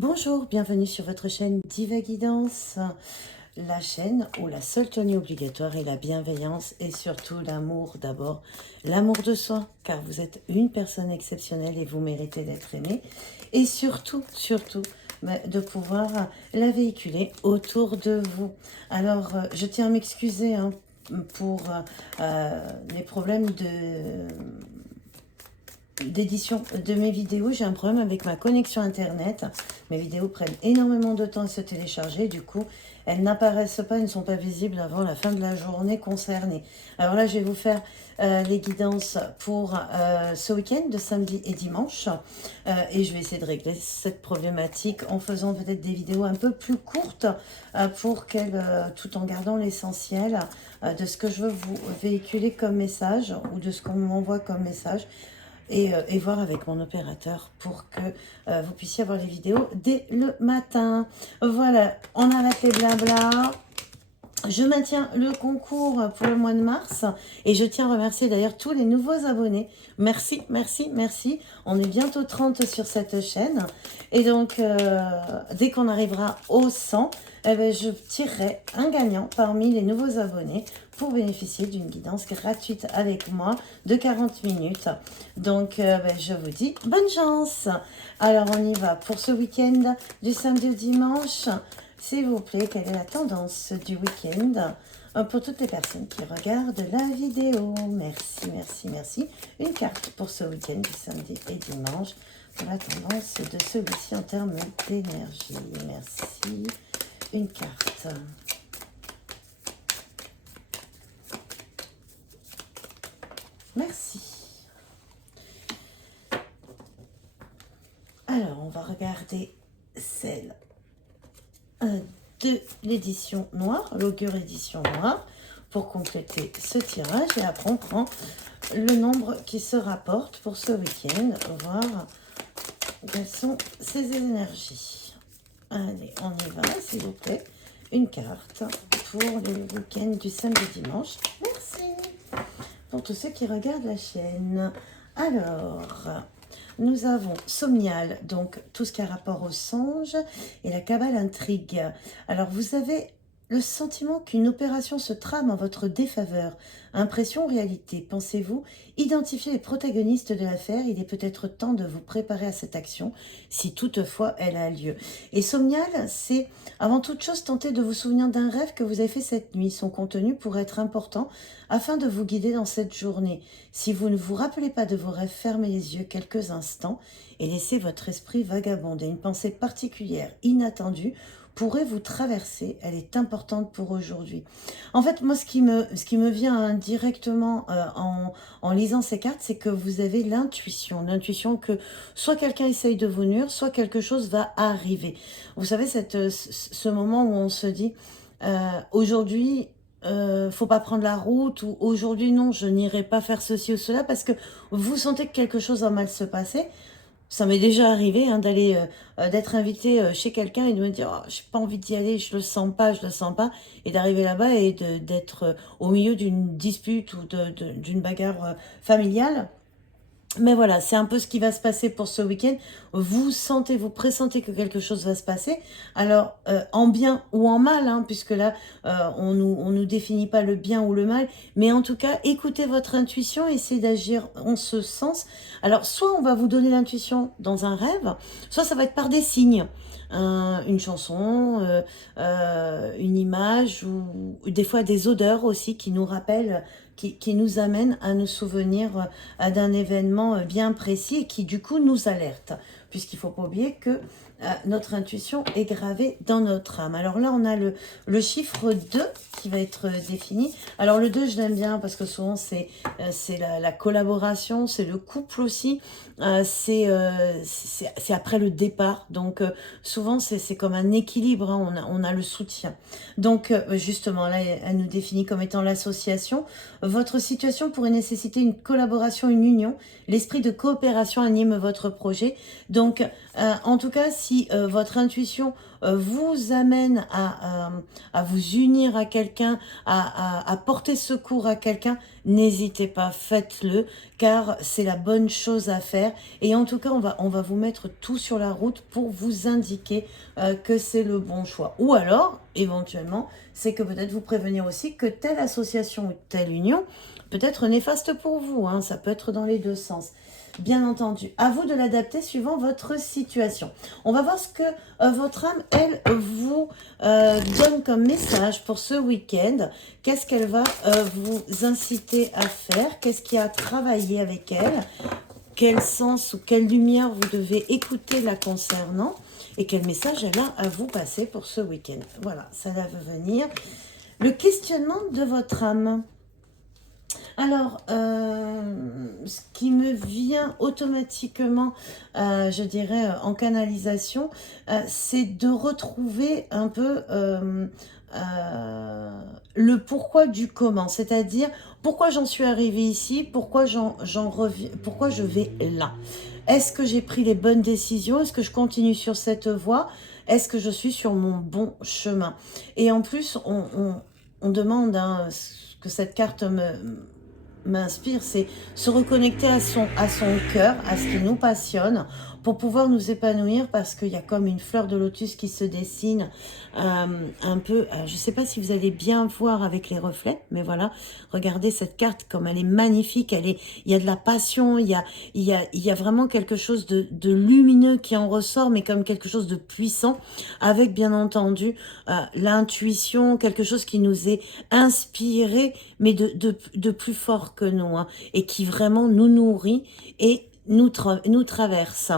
Bonjour, bienvenue sur votre chaîne Diva Guidance, la chaîne où la seule tenue obligatoire est la bienveillance et surtout l'amour d'abord, l'amour de soi, car vous êtes une personne exceptionnelle et vous méritez d'être aimé et surtout, de pouvoir la véhiculer autour de vous. Alors, je tiens à m'excuser pour les problèmes d'édition de mes vidéos. J'ai un problème avec ma connexion internet. Mes vidéos prennent énormément de temps à se télécharger. Du coup, elles n'apparaissent pas, elles ne sont pas visibles avant la fin de la journée concernée. Alors là, je vais vous faire les guidances pour ce week-end de samedi et dimanche. Et je vais essayer de régler cette problématique en faisant peut-être des vidéos un peu plus courtes pour qu'elles, tout en gardant l'essentiel de ce que je veux vous véhiculer comme message ou de ce qu'on m'envoie comme message. Et voir avec mon opérateur pour que vous puissiez avoir les vidéos dès le matin. Voilà, on arrête les blabla. Je maintiens le concours pour le mois de mars et je tiens à remercier d'ailleurs tous les nouveaux abonnés. Merci, merci, merci. On est bientôt 30 sur cette chaîne et donc dès qu'on arrivera aux 100, eh ben, je tirerai un gagnant parmi les nouveaux abonnés pour bénéficier d'une guidance gratuite avec moi de 40 minutes. Donc je vous dis bonne chance. Alors on y va pour ce week-end du samedi au dimanche. S'il vous plaît, quelle est la tendance du week-end pour toutes les personnes qui regardent la vidéo? Merci, merci, merci. Une carte pour ce week-end du samedi et dimanche pour la tendance de celui-ci en termes d'énergie. Merci. Une carte. Merci. Alors, on va regarder celle de l'édition noire, l'augure édition noire, pour compléter ce tirage. Et après, on prend le nombre qui se rapporte pour ce week-end, voir quelles sont ces énergies. Allez, on y va, s'il vous plaît. Une carte pour le week-end du samedi-dimanche. Merci pour tous ceux qui regardent la chaîne. Alors, nous avons Somnial, donc tout ce qui a rapport au songe, et la cabale intrigue. Alors, vous avez le sentiment qu'une opération se trame en votre défaveur. Impression ou réalité? Pensez-vous identifier les protagonistes de l'affaire? Il est peut-être temps de vous préparer à cette action, si toutefois elle a lieu. Et Somnial, c'est avant toute chose tenter de vous souvenir d'un rêve que vous avez fait cette nuit. Son contenu pourrait être important afin de vous guider dans cette journée. Si vous ne vous rappelez pas de vos rêves, fermez les yeux quelques instants et laissez votre esprit vagabonder. Une pensée particulière, inattendue, pourrait vous traverser, elle est importante pour aujourd'hui. En fait, moi, ce qui me vient directement en lisant ces cartes, c'est que vous avez l'intuition que soit quelqu'un essaye de vous nuire, soit quelque chose va arriver. Vous savez, ce moment où on se dit, aujourd'hui, faut pas prendre la route, ou aujourd'hui, non, je n'irai pas faire ceci ou cela, parce que vous sentez que quelque chose va mal se passer. Ça m'est déjà arrivé d'aller d'être invité chez quelqu'un et de me dire oh, j'ai pas envie d'y aller, je le sens pas, et d'arriver là-bas et d'être au milieu d'une dispute ou d'une bagarre familiale. Mais voilà, c'est un peu ce qui va se passer pour ce week-end. Vous pressentez que quelque chose va se passer. Alors, en bien ou en mal, puisque là, on nous définit pas le bien ou le mal. Mais en tout cas, écoutez votre intuition, essayez d'agir en ce sens. Alors, soit on va vous donner l'intuition dans un rêve, soit ça va être par des signes. Une chanson, une image, ou des fois des odeurs aussi qui nous rappellent qui nous amène à nous souvenir d'un événement bien précis et qui du coup nous alerte. Puisqu'il ne faut pas oublier que notre intuition est gravée dans notre âme. Alors là, on a le chiffre 2 qui va être défini. Alors le 2, je l'aime bien parce que souvent, c'est la collaboration, c'est le couple aussi. C'est après le départ. Donc souvent, c'est comme un équilibre. On a le soutien. Donc justement, là, elle nous définit comme étant l'association. Votre situation pourrait nécessiter une collaboration, une union. L'esprit de coopération anime votre projet. Donc, en tout cas, si votre intuition vous amène à vous unir à quelqu'un, à porter secours à quelqu'un, n'hésitez pas, faites-le, car c'est la bonne chose à faire. Et en tout cas, on va vous mettre tout sur la route pour vous indiquer que c'est le bon choix. Ou alors, éventuellement, c'est que peut-être vous prévenir aussi que telle association ou telle union peut être néfaste pour vous. Hein, ça peut être dans les deux sens. Bien entendu, à vous de l'adapter suivant votre situation. On va voir ce que votre âme, elle, vous donne comme message pour ce week-end. Qu'est-ce qu'elle va vous inciter à faire? Qu'est-ce qui a à travailler avec elle? Quel sens ou quelle lumière vous devez écouter la concernant? Et quel message elle a à vous passer pour ce week-end? Voilà, ça va venir. Le questionnement de votre âme. Alors, ce qui me vient automatiquement, je dirais, en canalisation, c'est de retrouver un peu le pourquoi du comment. C'est-à-dire, pourquoi j'en suis arrivée ici, pourquoi pourquoi je vais là. Est-ce que j'ai pris les bonnes décisions? Est-ce que je continue sur cette voie? Est-ce que je suis sur mon bon chemin? Et en plus, on demande que cette carte m'inspire, c'est se reconnecter à son cœur, à ce qui nous passionne, pour pouvoir nous épanouir, parce qu'il y a comme une fleur de lotus qui se dessine un peu, je ne sais pas si vous allez bien voir avec les reflets, mais voilà, regardez cette carte comme elle est magnifique, il y a de la passion, il y a vraiment quelque chose de lumineux qui en ressort, mais comme quelque chose de puissant, avec bien entendu l'intuition, quelque chose qui nous est inspiré, mais de plus fort que nous, hein, et qui vraiment nous nourrit et nous traverse.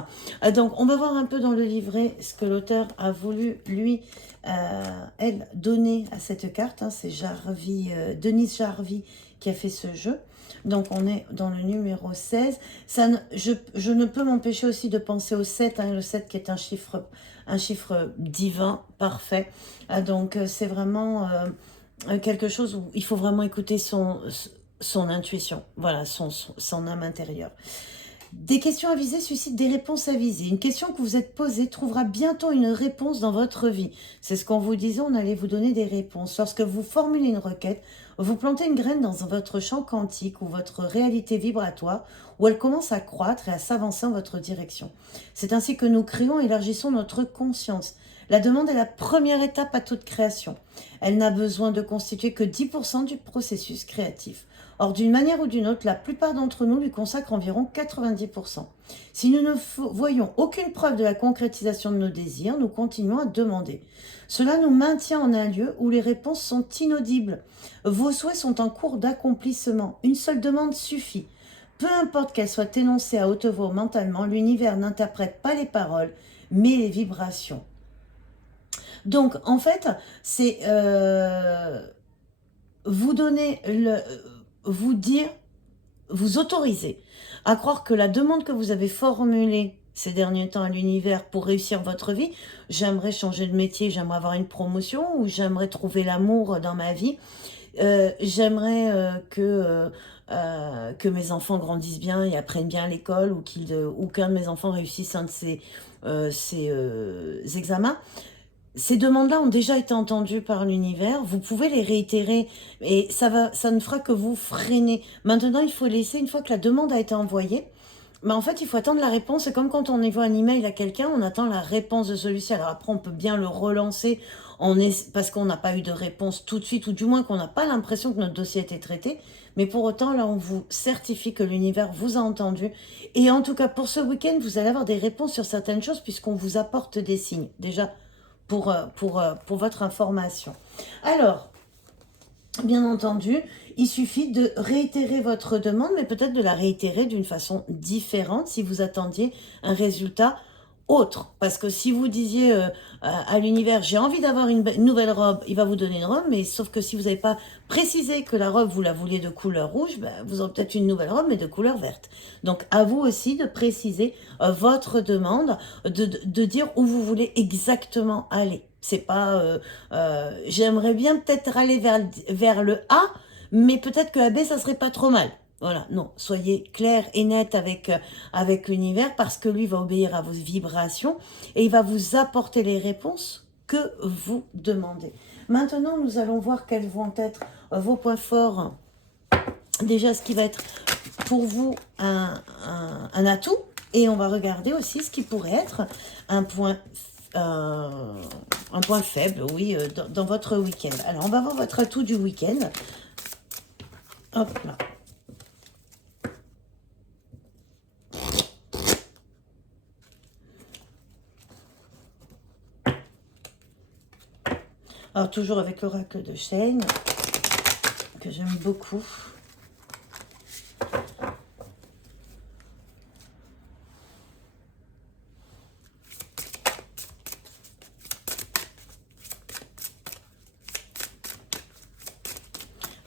Donc, on va voir un peu dans le livret ce que l'auteur a voulu, lui, elle, donner à cette carte. Hein. C'est Denise Jarvie qui a fait ce jeu. Donc, on est dans le numéro 16. Je ne peux m'empêcher aussi de penser au 7, hein, le 7 qui est un chiffre divin, parfait. Donc, c'est vraiment quelque chose où il faut vraiment écouter son intuition, voilà, son âme intérieure. Des questions avisées suscitent des réponses avisées. Une question que vous êtes posée trouvera bientôt une réponse dans votre vie. C'est ce qu'on vous disait, on allait vous donner des réponses. Lorsque vous formulez une requête, vous plantez une graine dans votre champ quantique ou votre réalité vibratoire, où elle commence à croître et à s'avancer en votre direction. C'est ainsi que nous créons et élargissons notre conscience. La demande est la première étape à toute création. Elle n'a besoin de constituer que 10% du processus créatif. Or, d'une manière ou d'une autre, la plupart d'entre nous lui consacrent environ 90%. Si nous ne voyons aucune preuve de la concrétisation de nos désirs, nous continuons à demander. Cela nous maintient en un lieu où les réponses sont inaudibles. Vos souhaits sont en cours d'accomplissement. Une seule demande suffit. Peu importe qu'elle soit énoncée à haute voix mentalement, l'univers n'interprète pas les paroles, mais les vibrations. Donc, en fait, c'est vous donner vous dire, vous autoriser à croire que la demande que vous avez formulée ces derniers temps à l'univers pour réussir votre vie, j'aimerais changer de métier, j'aimerais avoir une promotion, ou j'aimerais trouver l'amour dans ma vie, j'aimerais que mes enfants grandissent bien et apprennent bien à l'école, ou qu'un de mes enfants réussisse un de ses examens. Ces demandes-là ont déjà été entendues par l'univers. Vous pouvez les réitérer et ça ne fera que vous freiner. Maintenant, il faut laisser, une fois que la demande a été envoyée, mais en fait, il faut attendre la réponse. C'est comme quand on envoie un email à quelqu'un, on attend la réponse de celui-ci. Alors après, on peut bien le relancer parce qu'on n'a pas eu de réponse tout de suite, ou du moins qu'on n'a pas l'impression que notre dossier a été traité. Mais pour autant, là, on vous certifie que l'univers vous a entendu. Et en tout cas, pour ce week-end, vous allez avoir des réponses sur certaines choses puisqu'on vous apporte des signes. Déjà, pour votre information. Alors, bien entendu, il suffit de réitérer votre demande, mais peut-être de la réitérer d'une façon différente si vous attendiez un résultat autre. Parce que si vous disiez à l'univers, j'ai envie d'avoir une nouvelle robe, il va vous donner une robe, mais sauf que si vous n'avez pas précisé que la robe, vous la vouliez de couleur rouge, ben, vous aurez peut-être une nouvelle robe, mais de couleur verte. Donc, à vous aussi de préciser votre demande, de dire où vous voulez exactement aller. C'est pas, j'aimerais bien peut-être aller vers le A, mais peut-être que la B, ça serait pas trop mal. Voilà, non, soyez clair et net avec l'univers parce que lui va obéir à vos vibrations et il va vous apporter les réponses que vous demandez. Maintenant, nous allons voir quels vont être vos points forts. Déjà, ce qui va être pour vous un atout et on va regarder aussi ce qui pourrait être un point faible, oui, dans votre week-end. Alors, on va voir votre atout du week-end. Hop là. Alors, toujours avec l'oracle de Chêne, que j'aime beaucoup.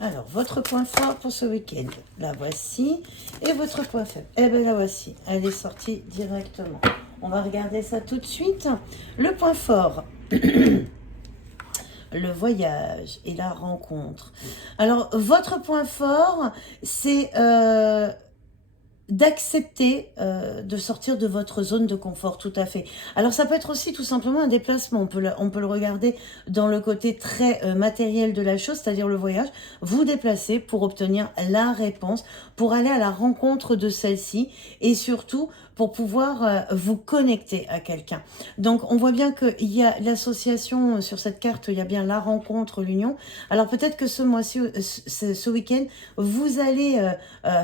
Alors, votre point fort pour ce week-end, la voici. Et votre point faible, eh bien la voici. Elle est sortie directement. On va regarder ça tout de suite. Le point fort, le voyage et la rencontre. Alors, votre point fort, c'est d'accepter de sortir de votre zone de confort, tout à fait. Alors ça peut être aussi tout simplement un déplacement, on peut le regarder dans le côté très matériel de la chose, c'est-à-dire le voyage, vous déplacez pour obtenir la réponse, pour aller à la rencontre de celle-ci et surtout pour pouvoir vous connecter à quelqu'un. Donc on voit bien qu'il y a l'association sur cette carte, il y a bien la rencontre, l'union. Alors peut-être que ce mois-ci, ce week-end, vous allez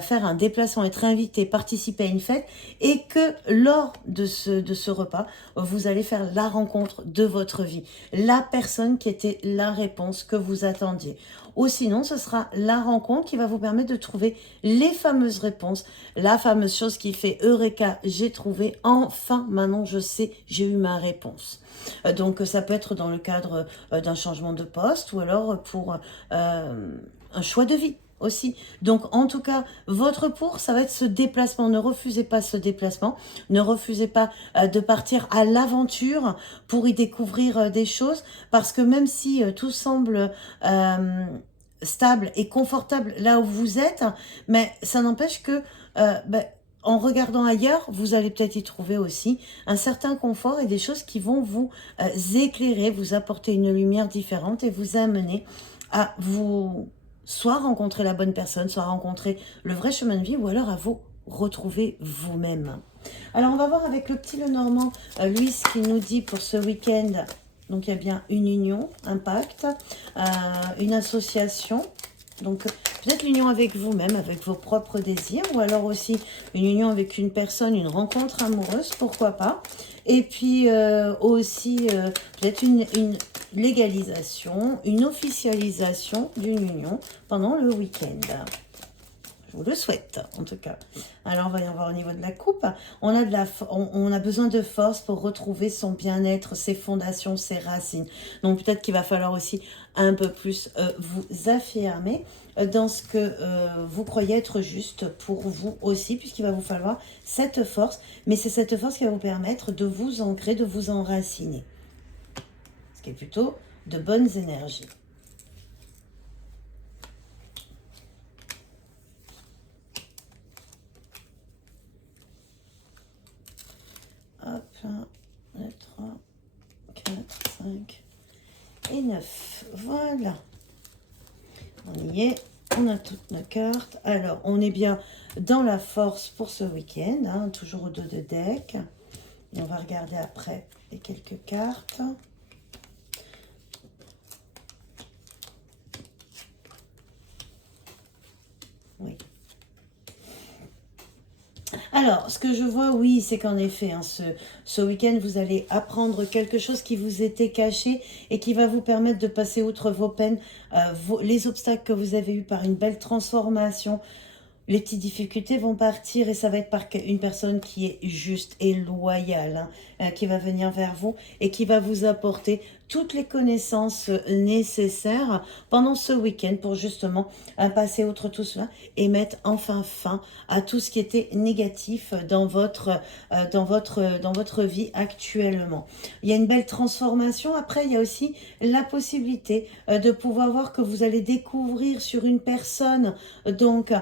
faire un déplacement, être invité, participer à une fête et que lors de ce repas, vous allez faire la rencontre de votre vie. La personne qui était la réponse que vous attendiez. Ou sinon, ce sera la rencontre qui va vous permettre de trouver les fameuses réponses, la fameuse chose qui fait Eureka, j'ai trouvé, enfin, maintenant je sais, j'ai eu ma réponse. Donc ça peut être dans le cadre d'un changement de poste ou alors pour un choix de vie aussi. Donc en tout cas, votre pour, ça va être ce déplacement. Ne refusez pas ce déplacement. Ne refusez pas de partir à l'aventure pour y découvrir des choses. Parce que même si tout semble stable et confortable là où vous êtes, mais ça n'empêche que en regardant ailleurs, vous allez peut-être y trouver aussi un certain confort et des choses qui vont vous éclairer, vous apporter une lumière différente et vous amener à vous soit rencontrer la bonne personne, soit rencontrer le vrai chemin de vie ou alors à vous retrouver vous-même. Alors on va voir avec le petit Lenormand, lui ce qu'il nous dit pour ce week-end. Donc il y a bien une union, un pacte, une association. Donc peut-être l'union avec vous-même, avec vos propres désirs, ou alors aussi une union avec une personne, une rencontre amoureuse, pourquoi pas. Et puis aussi peut-être une légalisation, une officialisation d'une union pendant le week-end. Je vous le souhaite, en tout cas. Alors, on va y voir au niveau de la coupe. On a besoin de force pour retrouver son bien-être, ses fondations, ses racines. Donc, peut-être qu'il va falloir aussi un peu plus vous affirmer dans ce que vous croyez être juste pour vous aussi, puisqu'il va vous falloir cette force. Mais c'est cette force qui va vous permettre de vous ancrer, de vous enraciner. Ce qui est plutôt de bonnes énergies. Hop, 1, 2, 3, 4, 5 et 9. Voilà. On y est. On a toutes nos cartes. Alors, on est bien dans la force pour ce week-end. Hein, toujours au dos de deck. Et on va regarder après les quelques cartes. Oui. Alors, ce que je vois, oui, c'est qu'en effet, hein, ce week-end, vous allez apprendre quelque chose qui vous était caché et qui va vous permettre de passer outre vos peines, les obstacles que vous avez eus par une belle transformation. Les petites difficultés vont partir et ça va être par une personne qui est juste et loyale, hein, qui va venir vers vous et qui va vous apporter toutes les connaissances nécessaires pendant ce week-end pour justement passer outre tout cela et mettre enfin fin à tout ce qui était négatif dans votre vie actuellement. Il y a une belle transformation. Après, il y a aussi la possibilité de pouvoir voir que vous allez découvrir sur une personne donc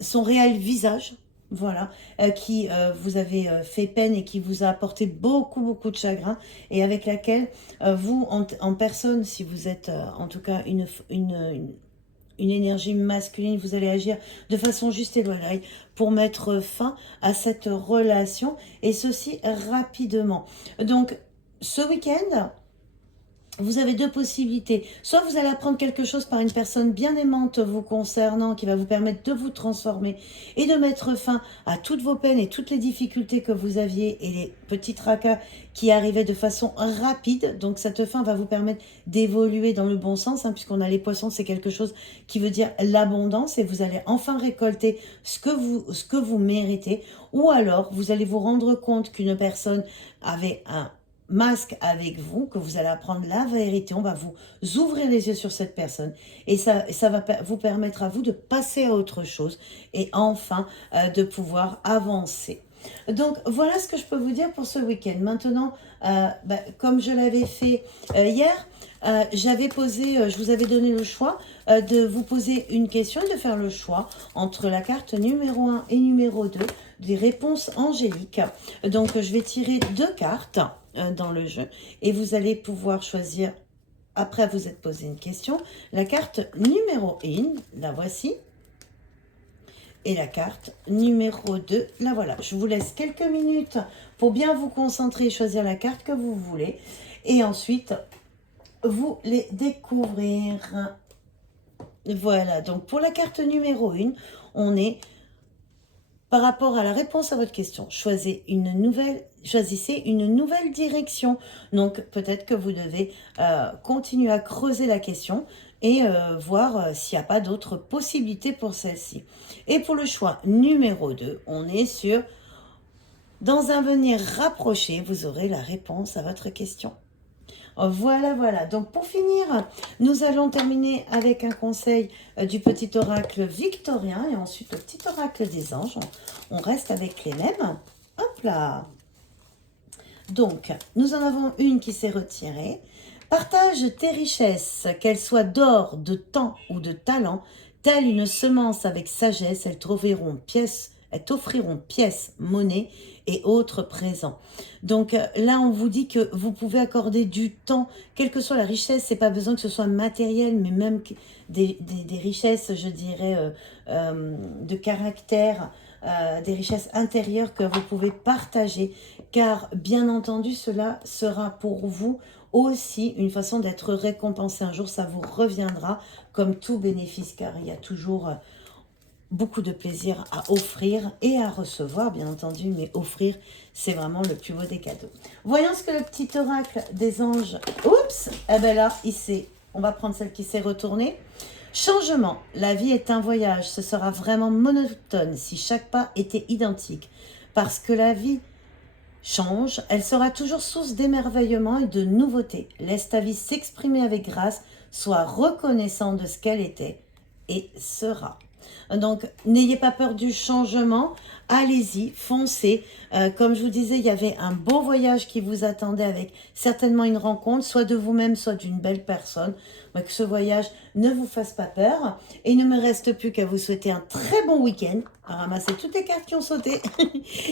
son réel visage. Voilà, qui vous avez fait peine et qui vous a apporté beaucoup de chagrin et avec laquelle vous, en personne, si vous êtes en tout cas une énergie masculine, vous allez agir de façon juste et loyale pour mettre fin à cette relation et ceci rapidement. Donc, ce week-end, vous avez deux possibilités. Soit vous allez apprendre quelque chose par une personne bien aimante vous concernant, qui va vous permettre de vous transformer et de mettre fin à toutes vos peines et toutes les difficultés que vous aviez et les petits tracas qui arrivaient de façon rapide. Donc cette fin va vous permettre d'évoluer dans le bon sens, puisqu'on a les poissons, c'est quelque chose qui veut dire l'abondance et vous allez enfin récolter ce que vous méritez. Ou alors, vous allez vous rendre compte qu'une personne avait un masque avec vous, que vous allez apprendre la vérité, on va vous ouvrir les yeux sur cette personne et ça va vous permettre à vous de passer à autre chose et enfin de pouvoir avancer. Donc voilà ce que je peux vous dire pour ce week-end. Maintenant, comme je l'avais fait hier, j'avais posé, je vous avais donné le choix de vous poser une question et de faire le choix entre la carte numéro 1 et numéro 2 des réponses angéliques. Donc je vais tirer deux cartes dans le jeu et vous allez pouvoir choisir, après vous êtes posé une question, la carte numéro 1, la voici, et la carte numéro 2, la voilà. Je vous laisse quelques minutes pour bien vous concentrer et choisir la carte que vous voulez et ensuite vous les découvrir. Voilà, donc pour la carte numéro 1, on est par rapport à la réponse à votre question. Choisissez une nouvelle direction. Donc peut-être que vous devez continuer à creuser la question et voir s'il n'y a pas d'autres possibilités pour celle-ci. Et pour le choix numéro 2, on est sur dans un avenir rapproché, vous aurez la réponse à votre question. Voilà. Donc, pour finir, nous allons terminer avec un conseil du petit oracle victorien et ensuite le petit oracle des anges. On reste avec les mêmes. Hop là. Donc, nous en avons une qui s'est retirée. Partage tes richesses, qu'elles soient d'or, de temps ou de talent, telle une semence avec sagesse, elles t'offriront pièces, monnaie et autres présents. Donc là, on vous dit que vous pouvez accorder du temps, quelle que soit la richesse, c'est pas besoin que ce soit matériel, mais même des richesses, je dirais, de caractère, des richesses intérieures que vous pouvez partager, car bien entendu, cela sera pour vous aussi une façon d'être récompensé. Un jour, ça vous reviendra comme tout bénéfice, car il y a toujours beaucoup de plaisir à offrir et à recevoir, bien entendu, mais offrir, c'est vraiment le plus beau des cadeaux. Voyons ce que le petit oracle des anges... Oups, eh bien là, ici, on va prendre celle qui s'est retournée. Changement, la vie est un voyage, ce sera vraiment monotone si chaque pas était identique. Parce que la vie change, elle sera toujours source d'émerveillement et de nouveautés. Laisse ta vie s'exprimer avec grâce, sois reconnaissant de ce qu'elle était et sera. Donc, n'ayez pas peur du changement, allez-y, foncez. Comme je vous disais, il y avait un beau voyage qui vous attendait avec certainement une rencontre, soit de vous-même, soit d'une belle personne. Que ce voyage ne vous fasse pas peur. Et il ne me reste plus qu'à vous souhaiter un très bon week-end, à ramasser toutes les cartes qui ont sauté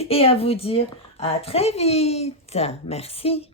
et à vous dire à très vite. Merci.